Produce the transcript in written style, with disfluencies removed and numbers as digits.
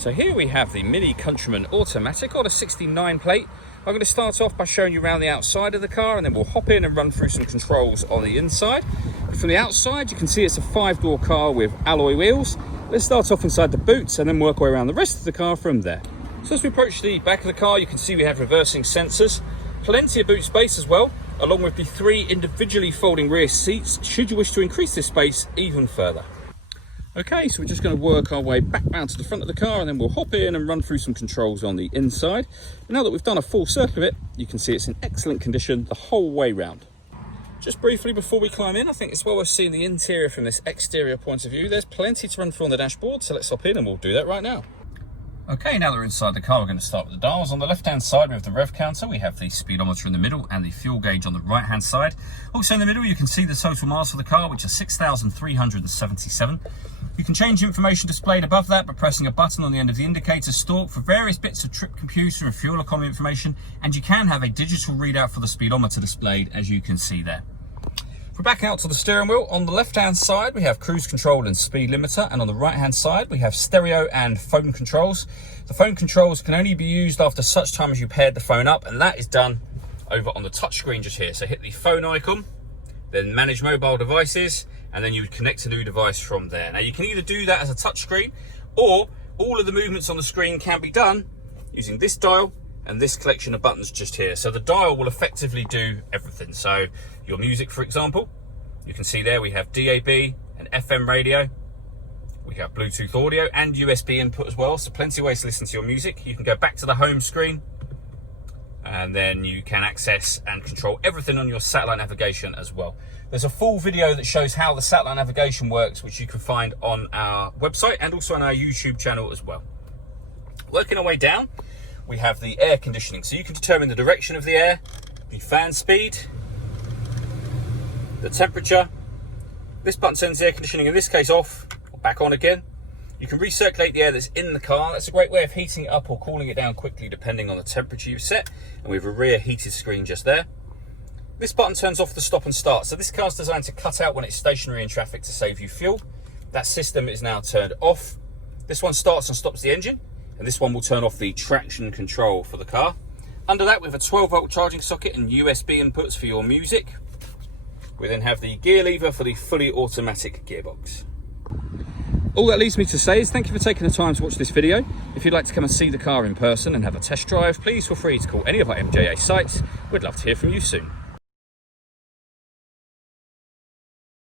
So here we have the Mini Countryman automatic on a 69 plate. I'm going to start off by showing you around the outside of the car, and then we'll hop in and run through some controls on the inside. From the outside, you can see it's a 5-door car with alloy wheels. Let's start off inside the boots and then work our way around the rest of the car from there. So as we approach the back of the car, you can see we have reversing sensors, plenty of boot space as well, along with the 3 individually folding rear seats, should you wish to increase this space even further. Okay, so we're just going to work our way back round to the front of the car, and then we'll hop in and run through some controls on the inside. But now that we've done a full circle of it, you can see it's in excellent condition the whole way round. Just briefly before we climb in, I think it's well worth seeing the interior from this exterior point of view. There's plenty to run through on the dashboard, so let's hop in and we'll do that right now. Okay, now that we're inside the car, we're going to start with the dials. On the left-hand side, we have the rev counter. We have the speedometer in the middle and the fuel gauge on the right-hand side. Also in the middle, you can see the total miles for the car, which are 6,377. You can change the information displayed above that by pressing a button on the end of the indicator stalk for various bits of trip computer and fuel economy information, and you can have a digital readout for the speedometer displayed, as you can see there. If we're back out to the steering wheel, on the left-hand side we have cruise control and speed limiter, and on the right-hand side we have stereo and phone controls. The phone controls can only be used after such time as you paired the phone up, and that is done over on the touch screen just here. So hit the phone icon, then manage mobile devices, and then you would connect a new device from there. Now you can either do that as a touch screen, or all of the movements on the screen can be done using this dial and this collection of buttons just here. So the dial will effectively do everything. So your music, for example, you can see there we have DAB and FM radio. We have Bluetooth audio and USB input as well. So plenty of ways to listen to your music. You can go back to the home screen, and then you can access and control everything on your satellite navigation as well. There's a full video that shows how the satellite navigation works, which you can find on our website and also on our YouTube channel as well. Working our way down, we have the air conditioning. So you can determine the direction of the air, the fan speed, the temperature. This button turns the air conditioning, in this case, off or back on again. You can recirculate the air that's in the car. That's a great way of heating it up or cooling it down quickly depending on the temperature you've set. And we have a rear heated screen just there. This button turns off the stop and start. So this car's designed to cut out when it's stationary in traffic to save you fuel. That system is now turned off. This one starts and stops the engine, and this one will turn off the traction control for the car. Under that, we have a 12-volt charging socket and USB inputs for your music. We then have the gear lever for the fully automatic gearbox. All that leaves me to say is thank you for taking the time to watch this video. If you'd like to come and see the car in person and have a test drive, please feel free to call any of our MJA sites. We'd love to hear from you soon.